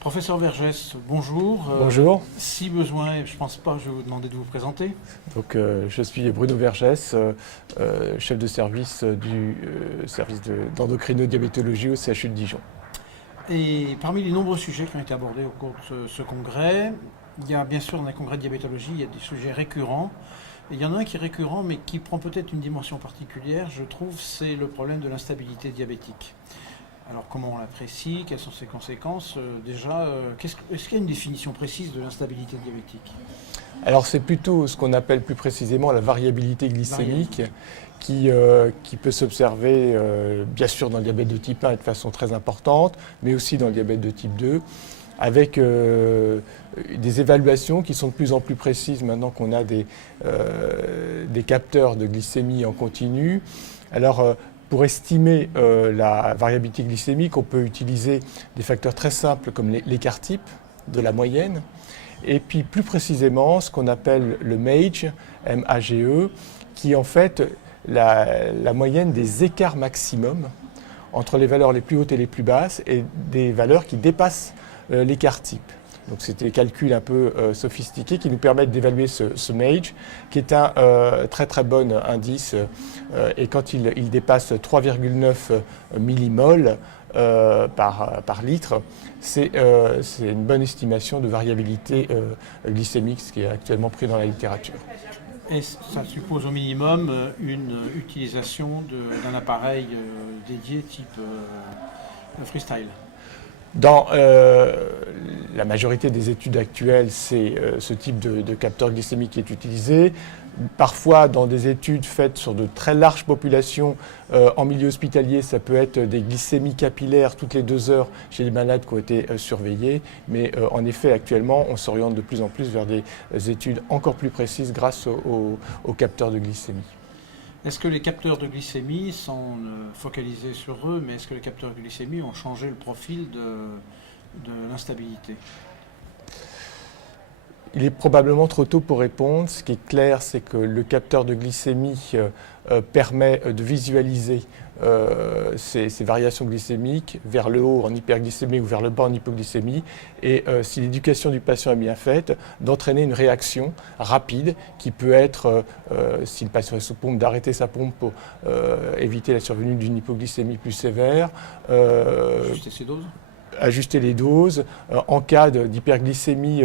Professeur Vergès, bonjour. Bonjour. Si besoin, je ne pense pas, je vais vous demander de vous présenter. Je suis Bruno Vergès, chef de service du service d'endocrino-diabétologie au CHU de Dijon. Et parmi les nombreux sujets qui ont été abordés au cours de ce congrès, il y a bien sûr dans les congrès de diabétologie, il y a des sujets récurrents. Et il y en a un qui est récurrent, mais qui prend peut-être une dimension particulière, je trouve, c'est le problème de l'instabilité diabétique. Alors comment on l'apprécie, quelles sont ses conséquences est-ce qu'il y a une définition précise de l'instabilité diabétique? Alors c'est plutôt ce qu'on appelle plus précisément la variabilité glycémique qui peut s'observer bien sûr dans le diabète de type 1 de façon très importante, mais aussi dans le diabète de type 2, avec des évaluations qui sont de plus en plus précises maintenant qu'on a des capteurs de glycémie en continu. Alors, pour estimer la variabilité glycémique, on peut utiliser des facteurs très simples comme l'écart type de la moyenne, et puis plus précisément ce qu'on appelle le MAGE, M-A-G-E, qui est en fait la moyenne des écarts maximum entre les valeurs les plus hautes et les plus basses et des valeurs qui dépassent l'écart type. Donc c'est des calculs un peu sophistiqués qui nous permettent d'évaluer ce MAGE, qui est un très très bon indice. Et quand il dépasse 3,9 millimoles par litre, c'est une bonne estimation de variabilité glycémique, ce qui est actuellement pris dans la littérature. Et ça suppose au minimum une utilisation d'un appareil dédié type freestyle. Dans la majorité des études actuelles, c'est ce type de capteur glycémique qui est utilisé. Parfois, dans des études faites sur de très larges populations en milieu hospitalier, ça peut être des glycémies capillaires toutes les 2 heures chez les malades qui ont été surveillés. Mais en effet, actuellement, on s'oriente de plus en plus vers des études encore plus précises grâce aux capteurs de glycémie. Est-ce que les capteurs de glycémie sont focalisés sur eux, mais est-ce que les capteurs de glycémie ont changé le profil de l'instabilité? Il est probablement trop tôt pour répondre. Ce qui est clair, c'est que le capteur de glycémie permet de visualiser ces variations glycémiques vers le haut en hyperglycémie ou vers le bas en hypoglycémie. Et si l'éducation du patient est bien faite, d'entraîner une réaction rapide qui peut être, si le patient est sous pompe, d'arrêter sa pompe pour éviter la survenue d'une hypoglycémie plus sévère. Ajuster ses doses? Ajuster les doses. En cas d'hyperglycémie,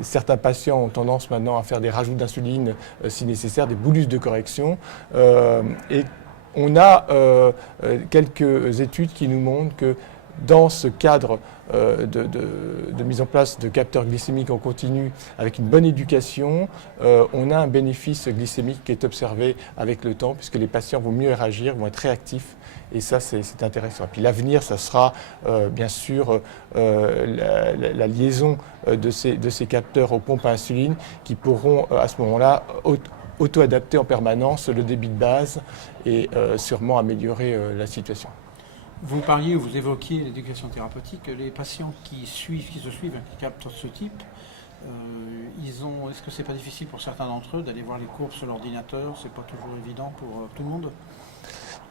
certains patients ont tendance maintenant à faire des rajouts d'insuline si nécessaire, des bolus de correction. Et on a quelques études qui nous montrent que dans ce cadre de mise en place de capteurs glycémiques en continu, avec une bonne éducation, on a un bénéfice glycémique qui est observé avec le temps, puisque les patients vont mieux réagir, vont être réactifs, et ça c'est intéressant. Et puis l'avenir, ça sera bien sûr la liaison de ces capteurs aux pompes à insuline qui pourront à ce moment-là auto-adapter en permanence le débit de base et sûrement améliorer la situation. Vous évoquiez l'éducation thérapeutique. Les patients qui se suivent un capteur de ce type, est-ce que c'est pas difficile pour certains d'entre eux d'aller voir les courbes sur l'ordinateur? C'est pas toujours évident pour tout le monde.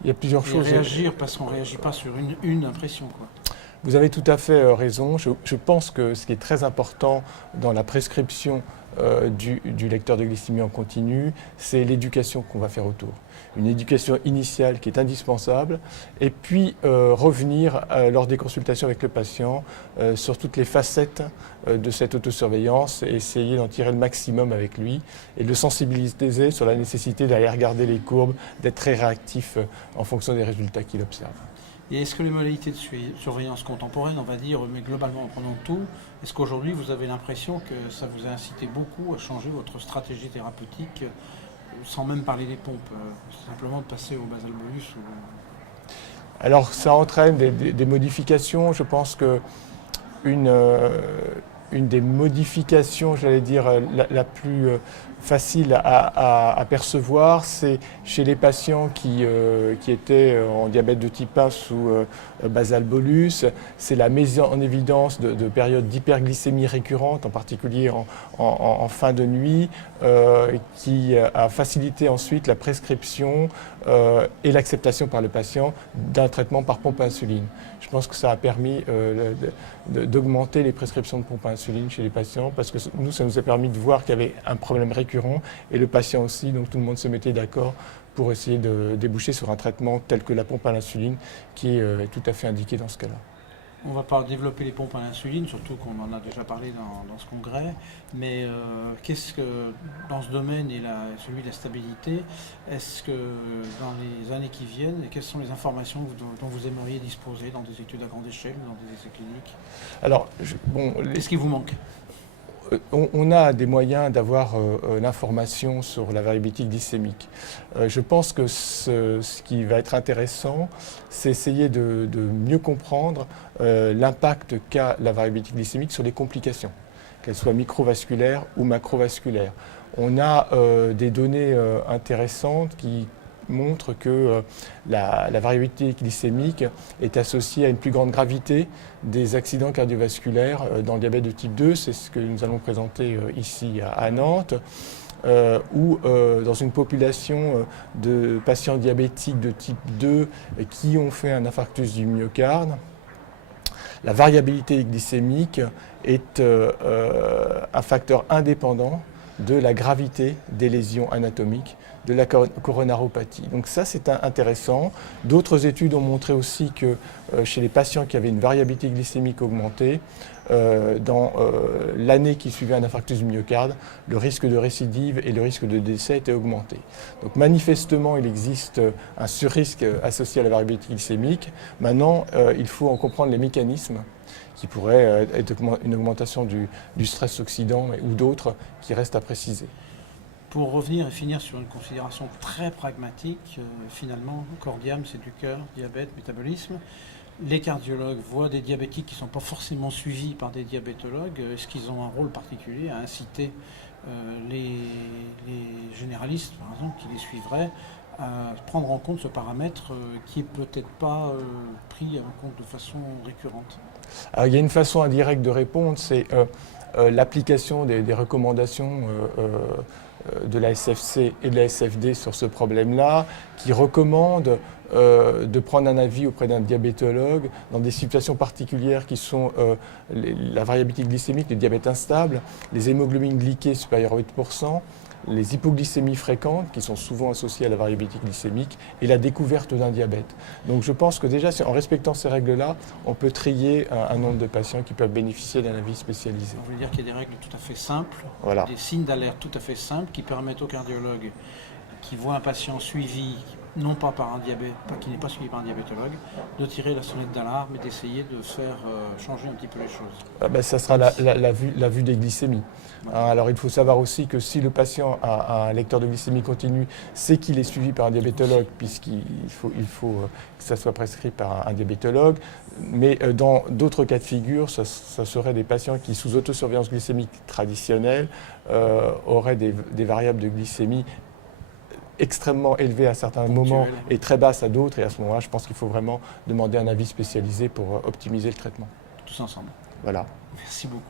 Il y a plusieurs choses. Réagir parce qu'on ne réagit pas sur une impression, quoi. Vous avez tout à fait raison. Je pense que ce qui est très important dans la prescription du lecteur de glycémie en continu, c'est l'éducation qu'on va faire autour. Une éducation initiale qui est indispensable, et puis revenir lors des consultations avec le patient sur toutes les facettes de cette autosurveillance et essayer d'en tirer le maximum avec lui et de le sensibiliser sur la nécessité d'aller regarder les courbes, d'être très réactif en fonction des résultats qu'il observe. Et est-ce que les modalités de surveillance contemporaine, on va dire, mais globalement en prenant tout, est-ce qu'aujourd'hui vous avez l'impression que ça vous a incité beaucoup à changer votre stratégie thérapeutique, sans même parler des pompes, simplement de passer au basal bolus Alors ça entraîne des modifications. Je pense que une des modifications, j'allais dire, la plus facile à percevoir, c'est chez les patients qui étaient en diabète de type 1 sous basal bolus, c'est la mise en évidence de périodes d'hyperglycémie récurrente, en particulier en fin de nuit, qui a facilité ensuite la prescription et l'acceptation par le patient d'un traitement par pompe à insuline. Je pense que ça a permis d'augmenter les prescriptions de pompe à insuline chez les patients parce que nous, ça nous a permis de voir qu'il y avait un problème récurrent et le patient aussi, donc tout le monde se mettait d'accord pour essayer de déboucher sur un traitement tel que la pompe à l'insuline qui est tout à fait indiqué dans ce cas-là. On ne va pas développer les pompes à l'insuline, surtout qu'on en a déjà parlé dans ce congrès, mais qu'est-ce que, dans ce domaine et celui de la stabilité, est-ce que dans les années qui viennent, quelles sont les informations dont vous aimeriez disposer dans des études à grande échelle, dans des essais cliniques? Alors, qu'est-ce qui vous manque? On a des moyens d'avoir l'information sur la variabilité glycémique. Je pense que ce qui va être intéressant, c'est essayer de mieux comprendre l'impact qu'a la variabilité glycémique sur les complications, qu'elles soient microvasculaires ou macrovasculaires. On a des données intéressantes qui montre que la variabilité glycémique est associée à une plus grande gravité des accidents cardiovasculaires dans le diabète de type 2. C'est ce que nous allons présenter ici à Nantes. Ou dans une population de patients diabétiques de type 2 qui ont fait un infarctus du myocarde. La variabilité glycémique est un facteur indépendant de la gravité des lésions anatomiques de la coronaropathie. Donc ça, c'est intéressant. D'autres études ont montré aussi que chez les patients qui avaient une variabilité glycémique augmentée, dans l'année qui suivait un infarctus du myocarde, le risque de récidive et le risque de décès étaient augmentés. Donc manifestement, il existe un surrisque associé à la variabilité glycémique. Maintenant, il faut en comprendre les mécanismes qui pourraient être une augmentation du stress oxydant ou d'autres qui restent à préciser. Pour revenir et finir sur une considération très pragmatique, finalement, Cordiam, c'est du cœur, diabète, métabolisme. Les cardiologues voient des diabétiques qui ne sont pas forcément suivis par des diabétologues. Est-ce qu'ils ont un rôle particulier à inciter les généralistes, par exemple, qui les suivraient, à prendre en compte ce paramètre qui n'est peut-être pas pris en compte de façon récurrente? Alors, il y a une façon indirecte de répondre, c'est l'application des recommandations de la SFC et de la SFD sur ce problème-là, qui recommandent de prendre un avis auprès d'un diabétologue dans des situations particulières qui sont la variabilité glycémique, le diabète instable, les hémoglobines glyquées supérieures à 8%, les hypoglycémies fréquentes qui sont souvent associées à la variabilité glycémique et la découverte d'un diabète. Donc je pense que déjà, en respectant ces règles-là, on peut trier un nombre de patients qui peuvent bénéficier d'un avis spécialisé. On veut dire qu'il y a des règles tout à fait simples, voilà, des signes d'alerte tout à fait simples qui permettent aux cardiologues qui voient un patient suivi, non pas par un diabète, qui n'est pas suivi par un diabétologue, de tirer la sonnette d'alarme et d'essayer de faire changer un petit peu les choses. Ça sera la vue des glycémies. Ouais. Alors il faut savoir aussi que si le patient a un lecteur de glycémie continue, c'est qu'il est suivi par un diabétologue, puisqu'il faut que ça soit prescrit par un diabétologue. Mais dans d'autres cas de figure, ça serait des patients qui, sous autosurveillance glycémique traditionnelle, auraient des variables de glycémie extrêmement élevées à certains moments et très basses à d'autres. Et à ce moment-là, je pense qu'il faut vraiment demander un avis spécialisé pour optimiser le traitement. Tous ensemble. Voilà. Merci beaucoup.